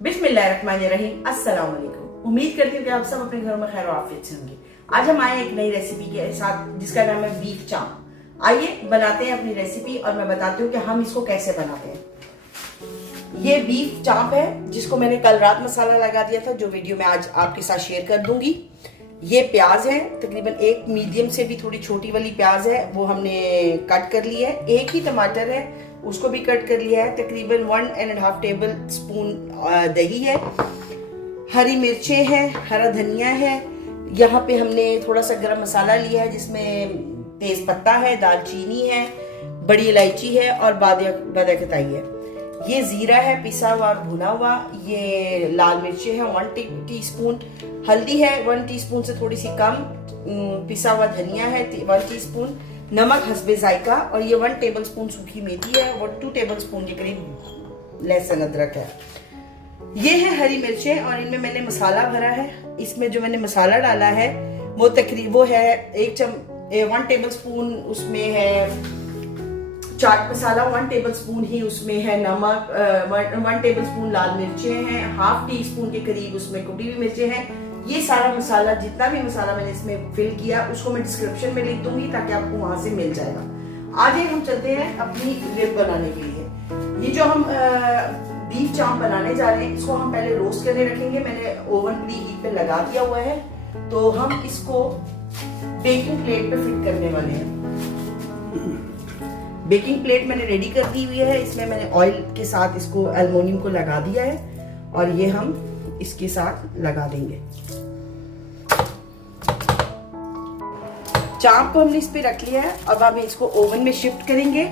बिस्मिल्लाहिर्रहमानिर्रहीम। अस्सलाम वालेकुम। उम्मीद करती हूँ कि आप सब अपने घरों में खैर आफियत से होंगे। आज हम आए एक नई रेसिपी के साथ जिसका नाम है बीफ चाप। आइए बनाते हैं अपनी रेसिपी और मैं बताती हूँ कि हम इसको कैसे बनाते हैं। ये बीफ चाप है जिसको मैंने कल रात मसाला लगा दिया था, जो वीडियो मैं आज आपके साथ शेयर कर दूंगी। ये प्याज है, तकरीबन एक मीडियम से भी थोड़ी छोटी वाली प्याज है, वो हमने कट कर ली है। एक ही टमाटर है, उसको भी कट कर लिया है। तकरीबन 1.5 टेबल स्पून दही है, हरी मिर्चें हैं, हरा धनिया है। यहाँ पे हमने थोड़ा सा गरम मसाला लिया है जिसमें तेज पत्ता है, दालचीनी है, बड़ी इलायची है और बादकताई है। ये जीरा है पिसा हुआ और भुना हुआ। ये लाल मिर्चें हैं 1 टीस्पून, हल्दी है 1 टीस्पून से थोड़ी सी कम, पिसा हुआ धनिया है 1 टीस्पून, नमक हस्बे जायका, और ये 1 टेबलस्पून सूखी मेथी है और 2 टेबलस्पून के करीब लहसुन अदरक है। ये है हरी मिर्चें और इनमें मैंने मसाला भरा है। इसमें जो मैंने मसाला डाला है वो तकरीबन है 1 टेबलस्पून, उसमें है चाट मसाला 1 टेबलस्पून ही, उसमें है नमक 1 टेबलस्पून, लाल मिर्चें हैं 1/2 टीस्पून के करीब, उसमें कुटी हुई मिर्चें हैं। ये सारा मसाला, जितना भी मसाला मैंने इसमें फिल किया उसको मैं डिस्क्रिप्शन में लिख दूंगी ताकि आपको वहां से मिल जाएगा। आज हम चलते हैं अपनी रिब बनाने के लिए। ये जो हम बीफ चाप बनाने जा रहे हैं इसको हम पहले रोस्ट करने रखेंगे। मैंने ओवन प्री हीट पे लगा दिया हुआ है, तो हम इसको बेकिंग प्लेट पे फिट करने वाले हैं। बेकिंग प्लेट मैंने रेडी कर दी हुई है। इसमें मैंने ऑयल के साथ इसको एल्युमिनियम को लगा दिया है और ये हम इसके साथ लगा देंगे। चाप को हमने इस पे रख लिया है। अब हम इसको ओवन में शिफ्ट करेंगे।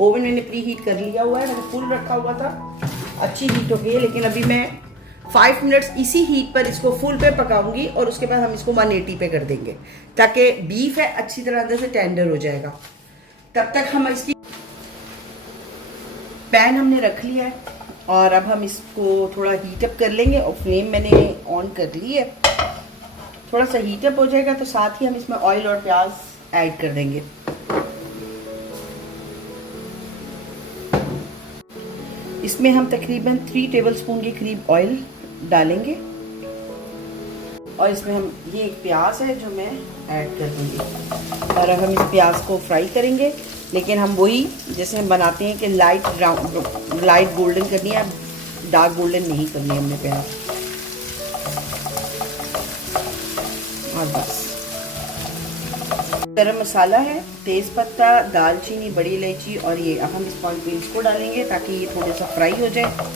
ओवन मैंने प्री हीट कर लिया हुआ है, मैंने फुल रखा हुआ था, अच्छी हीट हो गई है। लेकिन अभी मैं 5 मिनट्स इसी हीट पर इसको फुल पे पकाऊंगी और उसके बाद हम इसको 180 पे कर देंगे ताकि बीफ है अच्छी तरह अंदर से टेंडर हो जाएगा। तब तक हम इसकी पैन हमने रख लिया है और अब हम इसको थोड़ा हीट अप कर लेंगे और फ्लेम मैंने ऑन कर ली है। थोड़ा सा हीट अप हो जाएगा तो साथ ही हम इसमें ऑयल और प्याज ऐड कर देंगे। इसमें हम तकरीबन 3 टेबलस्पून के करीब ऑयल डालेंगे और इसमें हम ये एक प्याज है जो मैं ऐड कर दूंगी और अब हम इस प्याज को फ्राई करेंगे। लेकिन हम वही जैसे हम बनाते हैं कि लाइट गोल्डन करनी है, डार्क गोल्डन नहीं करनी है हमने प्याज। और बस गरम मसाला है, तेज पत्ता, दालचीनी, बड़ी इलायची और ये अब हम इस पॉइंट पे इसको डालेंगे ताकि ये थोड़ा सा फ्राई हो जाए।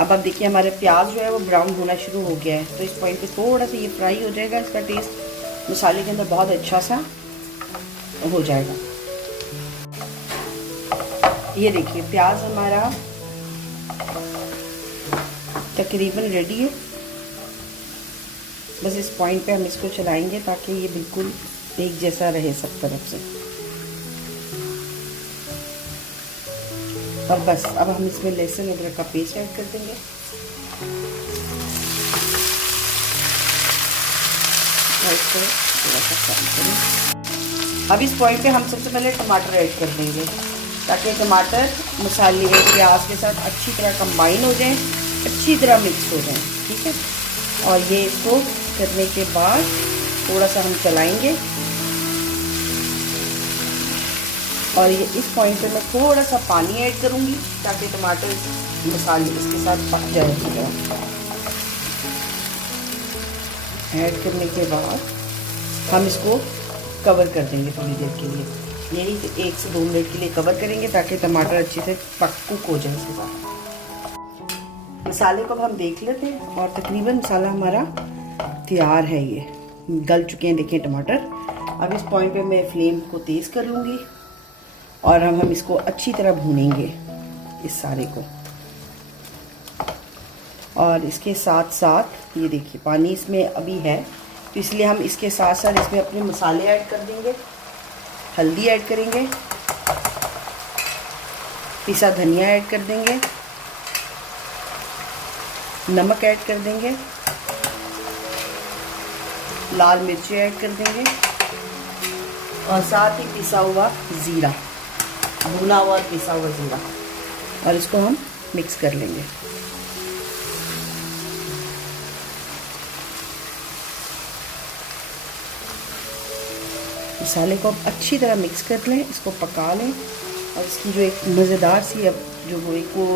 अब देखिए हमारे प्याज जो है वो ब्राउन होना शुरू हो गया है, तो इस पॉइंट पे थोड़ा सा ये फ्राई हो जाएगा। इसका टेस्ट मसाले के अंदर बहुत अच्छा सा हो जाएगा। ये देखिए प्याज हमारा तकरीबन रेडी है। बस इस पॉइंट पे हम इसको चलाएंगे ताकि ये बिल्कुल एक जैसा रहे सब तरफ से। और बस अब हम इसमें लहसुन अदरक का पेस्ट ऐड कर देंगे। अब इस पॉइंट पे हम सबसे पहले टमाटर ऐड कर देंगे ताकि टमाटर मसाले प्याज के साथ अच्छी तरह कंबाइन हो जाए, अच्छी तरह मिक्स हो जाए। ठीक है, और ये इसको करने के बाद थोड़ा सा हम चलाएंगे और ये इस पॉइंट पे मैं थोड़ा सा पानी ऐड करूंगी ताकि टमाटर मसाले इसके साथ पक जाए। ऐड करने के बाद हम इसको कवर कर देंगे थोड़ी देर के लिए, यही 1 से 2 मिनट के लिए कवर करेंगे ताकि टमाटर अच्छे से कुक हो जाए इसके साथ। मसाले को अब हम देख लेते हैं और तकरीबन मसाला हमारा तैयार है, ये गल चुके हैं देखिए टमाटर। अब इस पॉइंट पे मैं फ्लेम को तेज़ कर लूँगी और हम इसको अच्छी तरह भूनेंगे इस सारे को। और इसके साथ साथ ये देखिए पानी इसमें अभी है, तो इसलिए हम इसके साथ साथ इसमें अपने मसाले ऐड कर देंगे। हल्दी ऐड करेंगे, पिसा धनिया ऐड कर देंगे, नमक ऐड कर देंगे, लाल मिर्ची ऐड कर देंगे और साथ ही पिसा हुआ ज़ीरा, भुना हुआ पिसा हुआ ज़ीरा, और इसको हम मिक्स कर लेंगे। मसाले को अब अच्छी तरह मिक्स कर लें, इसको पका लें और इसकी जो एक मज़ेदार सी अब जो वो एक वो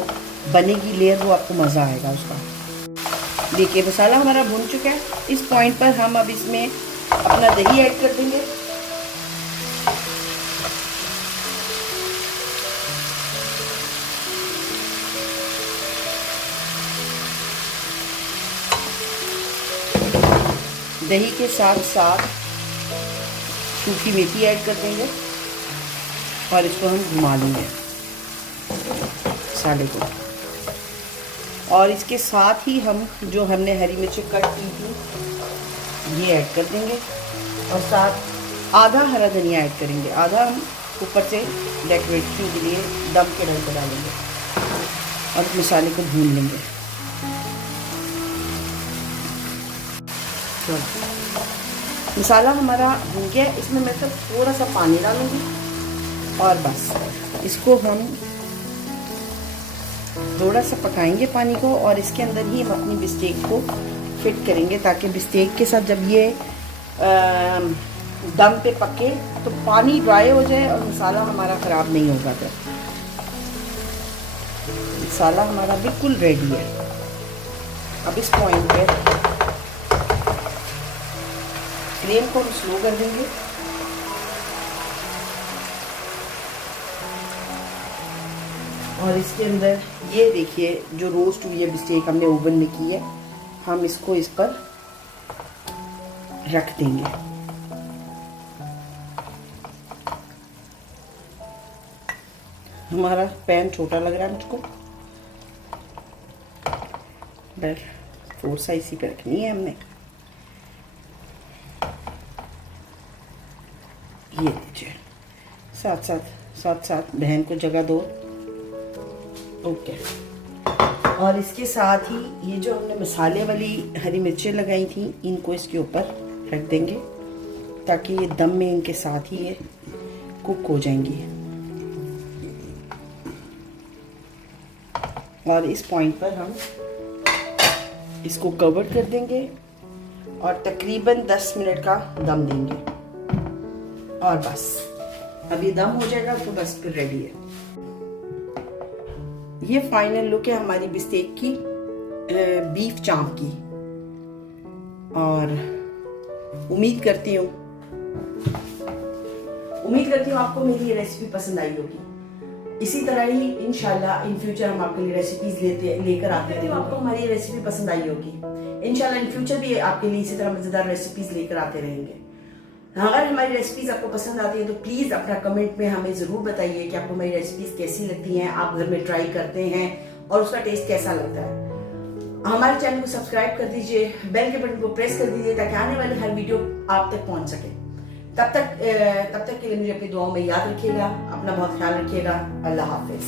बनेगी लेयर, वो आपको मज़ा आएगा उसका। देखिए मसाला हमारा भुन चुका है। इस पॉइंट पर हम अब इसमें अपना दही ऐड कर देंगे। दही के साथ साथ सूखी मेथी ऐड कर देंगे और इसको हम घुमा लेंगे मसाले को। और इसके साथ ही हम जो हमने हरी मिर्ची कट की थी ये ऐड कर देंगे और साथ आधा हरा धनिया ऐड करेंगे, आधा हम ऊपर से डेकोरेशन के लिए दम के डर पर डालेंगे और मसाले को भून लेंगे। मसाला हमारा भून गया, इसमें मैं सब थोड़ा सा पानी डालूंगी और बस इसको हम थोड़ा सा पकाएंगे पानी को और इसके अंदर ही हम अपनी बिस्टेक को फिट करेंगे ताकि बिस्टेक के साथ जब ये दम पे पके तो पानी ड्राई हो जाए और मसाला हमारा ख़राब नहीं होगा। तो मसाला हमारा बिल्कुल रेडी है। अब इस पॉइंट पे फ्लेम को हम स्लो कर देंगे और इसके अंदर ये देखिए जो रोस्ट हुई है बिस्टेक हमने ओवन में की है, हम इसको इस पर रख देंगे। हमारा पैन छोटा लग रहा है मुझको, बस 4 साइज पे रखनी है हमने। ये लीजिए, साथ साथ बहन को जगह दो। ओके। और इसके साथ ही ये जो हमने मसाले वाली हरी मिर्चें लगाई थी इनको इसके ऊपर रख देंगे ताकि ये दम में इनके साथ ही ये कुक हो जाएंगी। और इस पॉइंट पर हम इसको कवर कर देंगे और तकरीबन 10 मिनट का दम देंगे और बस अब ये दम हो जाएगा तो बस फिर रेडी है। ये फाइनल लुक है हमारी बिस्टेक की बीफ चांप की और उम्मीद करती हूँ आपको मेरी ये रेसिपी पसंद आई होगी। इसी तरह ही इंशाल्लाह इन फ्यूचर हम आपके लिए रेसिपीज लेकर आते हैं। आपको हमारी ये रेसिपी पसंद आई होगी। इंशाल्लाह इन फ्यूचर भी आपके लिए इसी तरह मजेदार रेसिपीज लेकर आते रहेंगे। अगर हमारी रेसिपीज आपको पसंद आती है तो प्लीज अपना कमेंट में हमें जरूर बताइए कि आपको हमारी रेसिपीज कैसी लगती हैं, आप घर में ट्राई करते हैं और उसका टेस्ट कैसा लगता है। हमारे चैनल को सब्सक्राइब कर दीजिए, बेल के बटन को प्रेस कर दीजिए ताकि आने वाली हर वीडियो आप तक पहुंच सके। तब तक के लिए मुझे अपनी दुआओं में याद रखिएगा। अपना बहुत ख्याल रखिएगा। अल्लाह हाफिज।